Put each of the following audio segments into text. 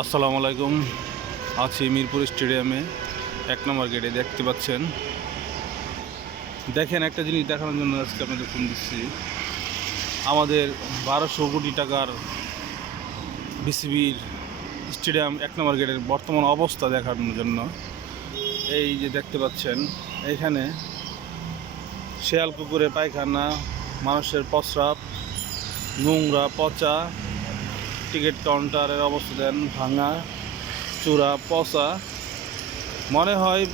আসসালামু আলাইকুম। আছি মিরপুর স্টেডিয়ামে। এক নম্বর গেটে দেখতে পাচ্ছেন। দেখেন একটা জিনিস দেখানোর জন্য আজকে আপনাদের ফোন দিচ্ছি। আমাদের বারোশো কোটি টাকার বিসিবির স্টেডিয়াম এক নম্বর গেটের বর্তমান অবস্থা দেখানোর জন্য। এই যে দেখতে পাচ্ছেন, এইখানে শেয়াল কুকুরে পায়খানা, মানুষের প্রস্রাব নোংরা, পচা টিকিট কাউন্টারের অবস্থা দেন ভাঙা, চূড়া, পচা। মনে হয়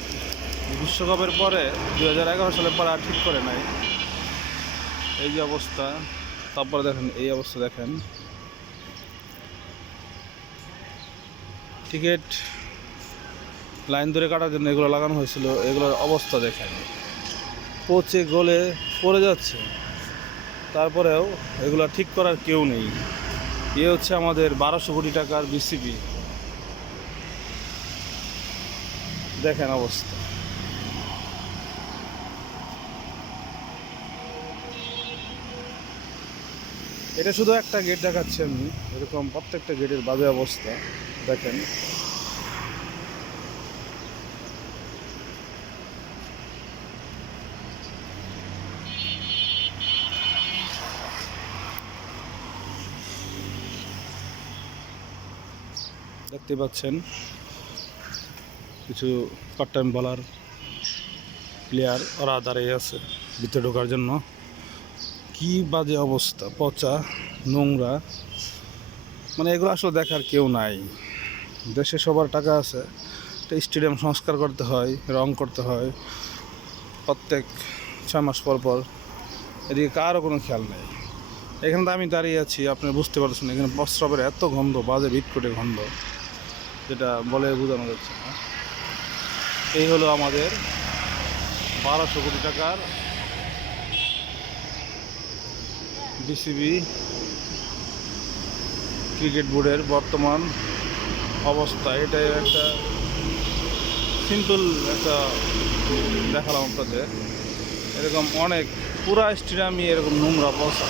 বিশ্বকাপের পরে দু হাজার এগারো সালের পরে আর ঠিক করে নাই। এই যে অবস্থা। তারপরে দেখেন, এই অবস্থা দেখেন। টিকিট লাইন ধরে কাটার জন্য এগুলো লাগানো হয়েছিল। এগুলোর অবস্থা দেখেন। পচে গলে পড়ে যাচ্ছে। তারপরেও এগুলো ঠিক করার কেউ নেই। এ হচ্ছে আমাদের বারোশো কোটি টাকার বিসিবি দেখেন অবস্থা। এটা শুধু একটা গেট দেখাচ্ছি আমি, এরকম প্রত্যেকটা গেটের বাজে অবস্থা। দেখেন। দেখতে পাচ্ছেন কিছু পার্ট টাইম বলার প্লেয়ার ওরা দাঁড়িয়ে আছে ভিতরে ঢোকার জন্য। কি বাজে অবস্থা, পচা, নোংরা। মানে এগুলো আসলে দেখার কেউ নাই। দেশে সবার টাকা আছে। একটা স্টেডিয়াম সংস্কার করতে হয়, রং করতে হয়। প্রত্যেক ছয় মাস পর পর এদিকে কারও কোনো খেয়াল নেই। এখানে তো আমি দাঁড়িয়ে আছি, আপনি বুঝতে পারছেন, এখানে প্রস্রাবের এত গন্ধ, বাজে বিটকটে গন্ধ। যেটা বলে বোঝানো যাচ্ছে না। এই হলো আমাদের বারোশো কোটি টাকার বিসিবি ক্রিকেট বোর্ডের বর্তমান অবস্থা। এটাই একটা সিম্পল একটা দেখালাম আপনাদের। এরকম অনেক পুরা স্টেডিয়ামই এরকম নোংরা বসা